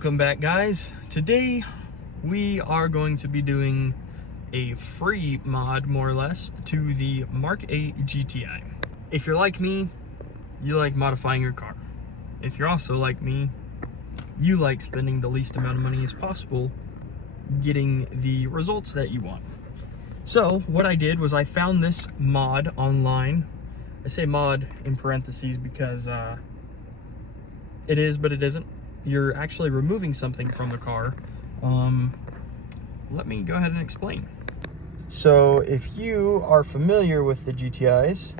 Welcome back, guys. Today we are going to be doing a free mod, more or less, to the Mk8 GTI. If you're like me, you like modifying your car. If you're also like me, you like spending the least amount of money as possible getting the results that you want. So what I did was I found this mod online. I say mod in parentheses because it is, but it isn't. You're actually removing something from the car. Let me go ahead and explain. So if you are familiar with the GTIs,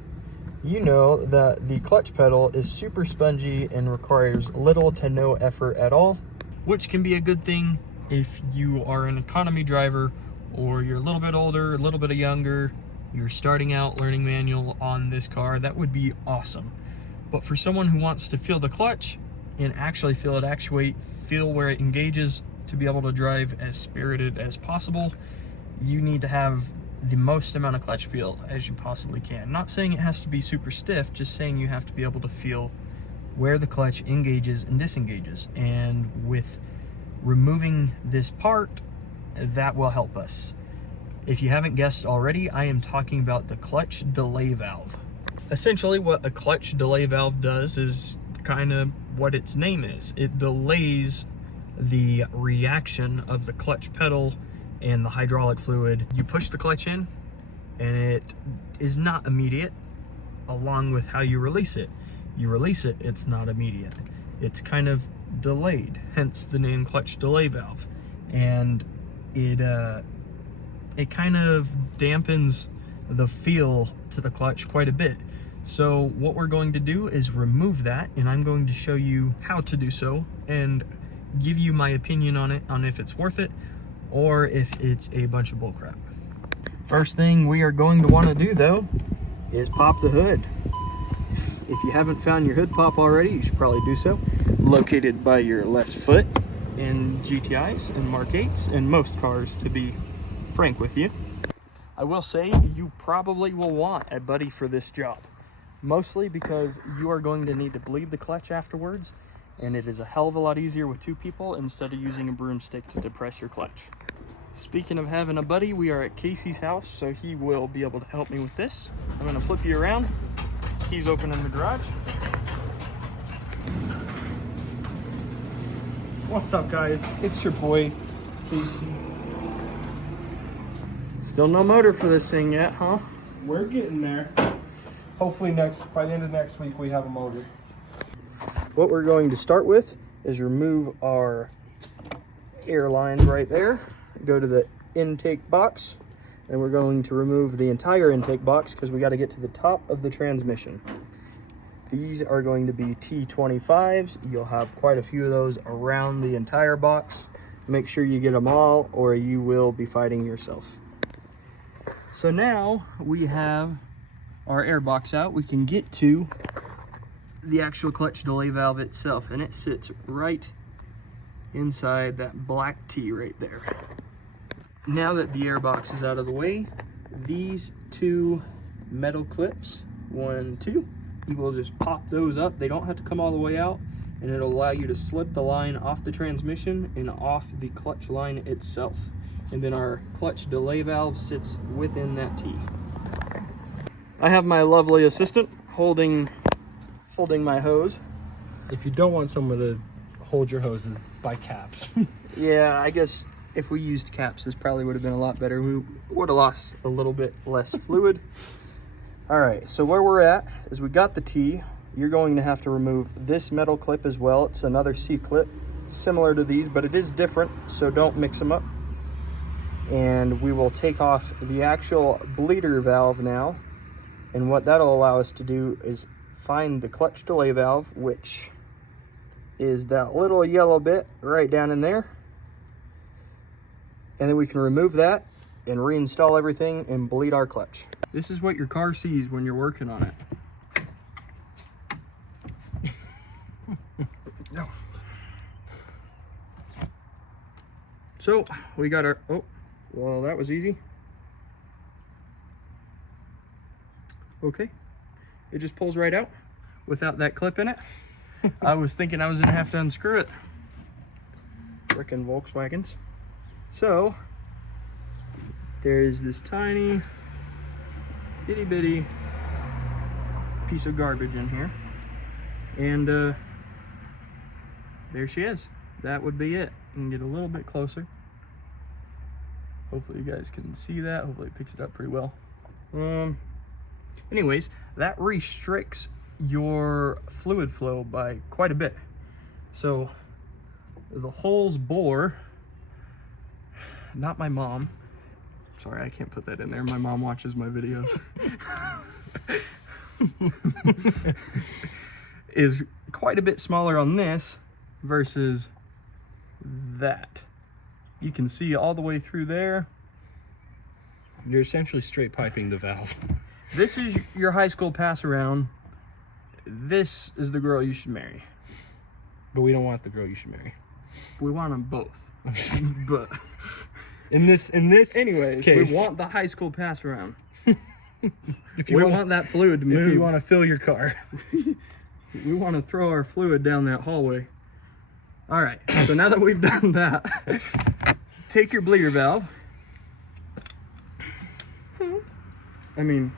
you know that the clutch pedal is super spongy and requires little to no effort at all, which can be a good thing if you are an economy driver or you're a little bit older, a little bit younger, you're starting out learning manual on this car. That would be awesome. But for someone who wants to feel the clutch and actually feel it actuate, feel where it engages, to be able to drive as spirited as possible, you need to have the most amount of clutch feel as you possibly can. Not saying it has to be super stiff, just saying you have to be able to feel where the clutch engages and disengages. And with removing this part, that will help us. If you haven't guessed already, I am talking about the clutch delay valve. Essentially what a clutch delay valve does is kind of what its name is. It delays the reaction of the clutch pedal and the hydraulic fluid. You push the clutch in and it is not immediate, along with how you release it. You release it, it's not immediate. It's kind of delayed, hence the name clutch delay valve. And it kind of dampens the feel to the clutch quite a bit. So what we're going to do is remove that, and I'm going to show you how to do so and give you my opinion on it, on if it's worth it or if it's a bunch of bullcrap. First thing we are going to want to do though is pop the hood. If you haven't found your hood pop already, you should probably do so. Located by your left foot in GTIs and Mk8s and most cars, to be frank with you. I will say you probably will want a buddy for this job. Mostly because you are going to need to bleed the clutch afterwards, and it is a hell of a lot easier with two people instead of using a broomstick to depress your clutch. Speaking of having a buddy, we are at Casey's house, so he will be able to help me with this. I'm gonna flip you around. He's opening the garage. What's up, guys? It's your boy, Casey. Still no motor for this thing yet, huh? We're getting there. Hopefully by the end of next week, we have a motor. What we're going to start with is remove our air lines right there. Go to the intake box, and we're going to remove the entire intake box because we got to get to the top of the transmission. These are going to be T25s. You'll have quite a few of those around the entire box. Make sure you get them all or you will be fighting yourself. So now we have our air box out. We can get to the actual clutch delay valve itself, and it sits right inside that black T right there. Now that the air box is out of the way, these two metal clips, 1, 2, you will just pop those up. They don't have to come all the way out, and it'll allow you to slip the line off the transmission and off the clutch line itself. And then our clutch delay valve sits within that T. I have my lovely assistant holding my hose. If you don't want someone to hold your hoses, buy caps. Yeah, I guess if we used caps, this probably would have been a lot better. We would have lost a little bit less fluid. All right, so where we're at is we got the T. You're going to have to remove this metal clip as well. It's another C clip, similar to these, but it is different, so don't mix them up. And we will take off the actual bleeder valve now. And what that'll allow us to do is find the clutch delay valve, which is that little yellow bit right down in there. And then we can remove that and reinstall everything and bleed our clutch. This is what your car sees when you're working on it. No. So we got our, oh, well, that was easy. Okay, it just pulls right out without that clip in it. I was thinking I was gonna have to unscrew it. frickin' Volkswagens. So there's this tiny itty bitty piece of garbage in here, and there she is. That would be it. You can get a little bit closer. Hopefully you guys can see that. Hopefully it picks it up pretty well. Anyways, that restricts your fluid flow by quite a bit. So the holes bore, not my mom. Sorry, I can't put that in there. My mom watches my videos. Is quite a bit smaller on this versus that. You can see all the way through there. You're essentially straight piping the valve. This is your high school pass around. This is the girl you should marry. But we don't want the girl you should marry. We want them both. But in this anyways, case, we want the high school pass around. If you we want that fluid to move. If you want to fill your car. We want to throw our fluid down that hallway. All right, so now that we've done that, take your bleeder valve. I mean,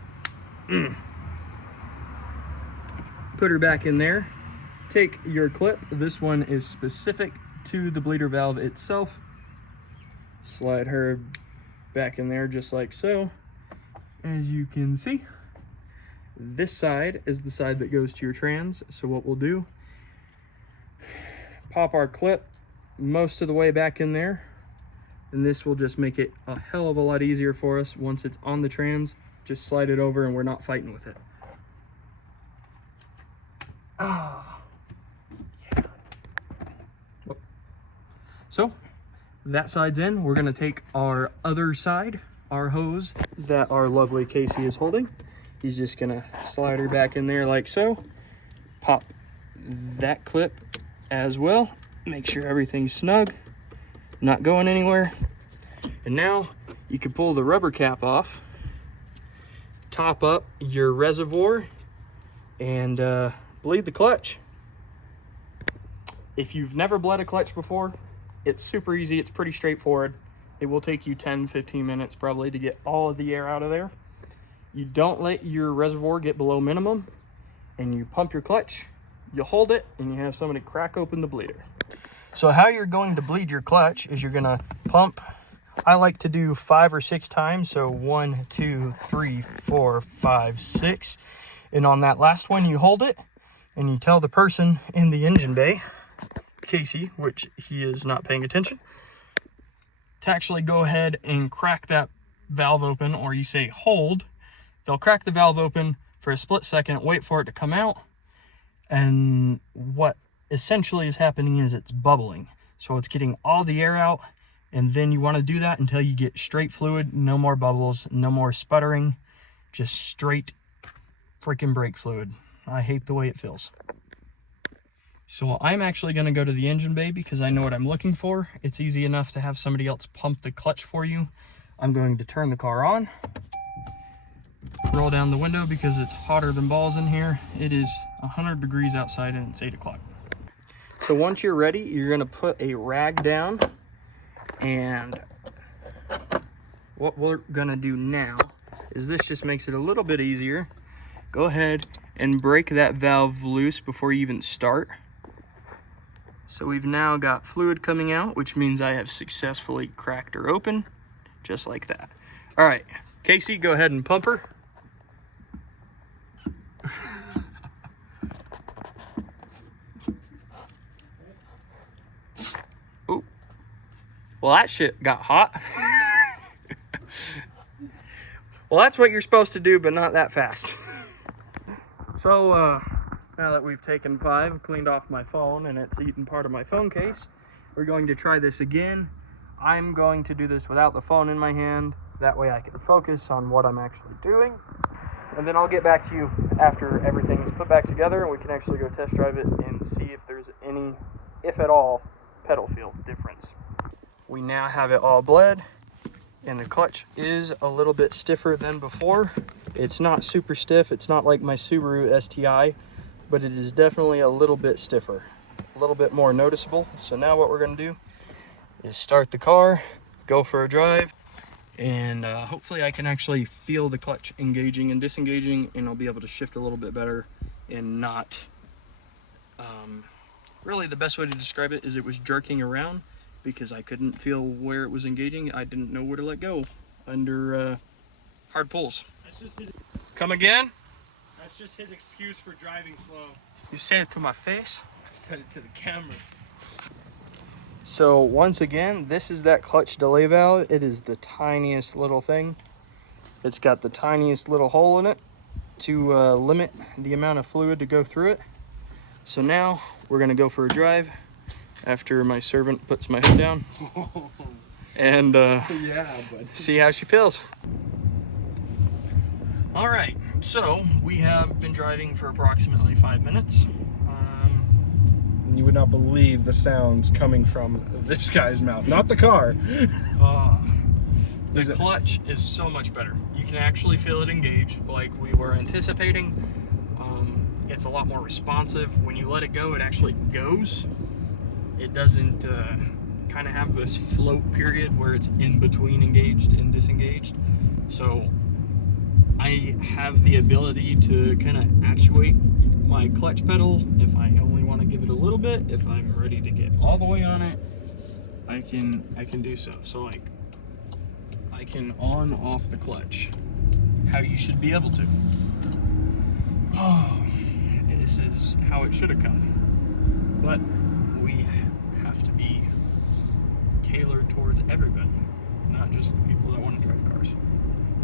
put her back in there. Take your clip. This one is specific to the bleeder valve itself. Slide her back in there just like so. As you can see, this side is the side that goes to your trans. So what we'll do, pop our clip most of the way back in there, and this will just make it a hell of a lot easier for us. Once it's on the trans, just slide it over and we're not fighting with it. Ah, yeah. Whoop. So that side's in. We're gonna take our other side, our hose that our lovely Casey is holding. He's just gonna slide her back in there like so. Pop that clip as well. Make sure everything's snug, not going anywhere. And now you can pull the rubber cap off, top up your reservoir, and bleed the clutch. If you've never bled a clutch before, it's super easy. It's pretty straightforward. It will take you 10-15 minutes probably to get all of the air out of there. You don't let your reservoir get below minimum, and you pump your clutch, you hold it, and you have somebody crack open the bleeder. So how you're going to bleed your clutch is you're gonna pump. I like to do 5 or 6 times. So 1, 2, 3, 4, 5, 6. And on that last one, you hold it and you tell the person in the engine bay, Casey, which he is not paying attention, to actually go ahead and crack that valve open, or you say hold. They'll crack the valve open for a split second, wait for it to come out, and what essentially is happening is it's bubbling. So it's getting all the air out, and then you want to do that until you get straight fluid, no more bubbles, no more sputtering, just straight freaking brake fluid. I hate the way it feels. So I'm actually going to go to the engine bay because I know what I'm looking for. It's easy enough to have somebody else pump the clutch for you. I'm going to turn the car on, roll down the window because it's hotter than balls in here. It is 100 degrees outside and it's 8 o'clock. So once you're ready, you're going to put a rag down, and what we're going to do now is this just makes it a little bit easier. Go ahead and break that valve loose before you even start. So we've now got fluid coming out, which means I have successfully cracked her open, just like that. All right, Casey, go ahead and pump her. Ooh. Well, that shit got hot. Well, that's what you're supposed to do, but not that fast. So, now that we've taken 5, cleaned off my phone, and it's eaten part of my phone case, we're going to try this again. I'm going to do this without the phone in my hand. That way I can focus on what I'm actually doing. And then I'll get back to you after everything's put back together, and we can actually go test drive it and see if there's any, if at all, pedal feel difference. We now have it all bled, and the clutch is a little bit stiffer than before. It's not super stiff. It's not like my Subaru STI, but it is definitely a little bit stiffer, a little bit more noticeable. So now what we're going to do is start the car, go for a drive, and hopefully I can actually feel the clutch engaging and disengaging, and I'll be able to shift a little bit better and not really the best way to describe it is it was jerking around because I couldn't feel where it was engaging. I didn't know where to let go under hard pulls. That's just his, Come again? that's just his excuse for driving slow. You say it to my face? I said it to the camera. So once again, this is that clutch delay valve. It is the tiniest little thing. It's got the tiniest little hole in it to limit the amount of fluid to go through it. So now we're gonna go for a drive after my servant puts my head down and Yeah, but see how she feels. All right, so we have been driving for approximately 5 minutes. you would not believe the sounds coming from this guy's mouth, not the car. The clutch is so much better. You can actually feel it engage like we were anticipating. It's a lot more responsive. When you let it go, it actually goes. It doesn't kind of have this float period where it's in between engaged and disengaged. So I have the ability to kind of actuate my clutch pedal if I only want to give it a little bit. If I'm ready to get all the way on it, I can do so. So like I can on off the clutch how you should be able to. Oh, this is how it should have come. But we have to be tailored towards everybody, not just the people that want to drive cars.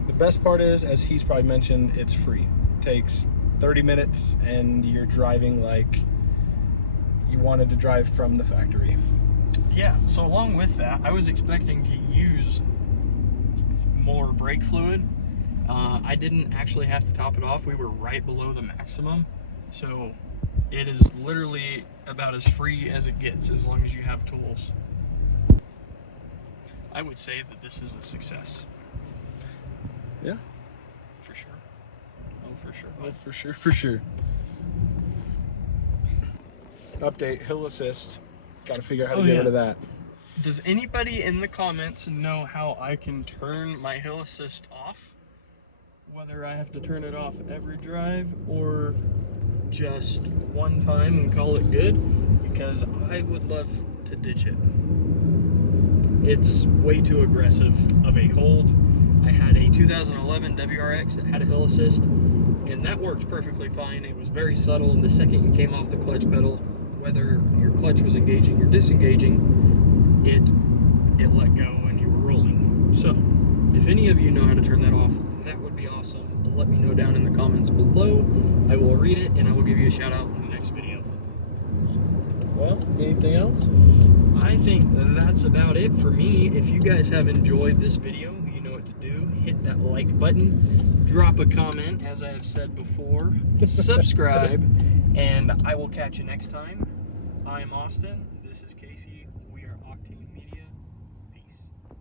The best part is, as he's probably mentioned, it's free. It takes 30 minutes and you're driving like you wanted to drive from the factory. Yeah, so along with that, I was expecting to use more brake fluid. I didn't actually have to top it off. We were right below the maximum. So it is literally about as free as it gets as long as you have tools. I would say that this is a success. Yeah. For sure. Oh, for sure. Oh, for sure, for sure. Update, hill assist. Got to figure out how to get rid of that. Does anybody in the comments know how I can turn my hill assist off? Whether I have to turn it off every drive or just one time and call it good, because I would love to ditch it. It's way too aggressive of a hold. I had a 2011 WRX that had a hill assist, and that worked perfectly fine. It was very subtle, and the second you came off the clutch pedal, whether your clutch was engaging or disengaging, it let go and you were rolling. So if any of you know how to turn that off, that would be awesome. Let me know down in the comments below. I will read it and I will give you a shout out in the next video. Well, anything else? I think that's about it for me. If you guys have enjoyed this video, you know what to do. Hit that like button, drop a comment, as I have said before, subscribe, and I will catch you next time. I'm Austin. This is Casey.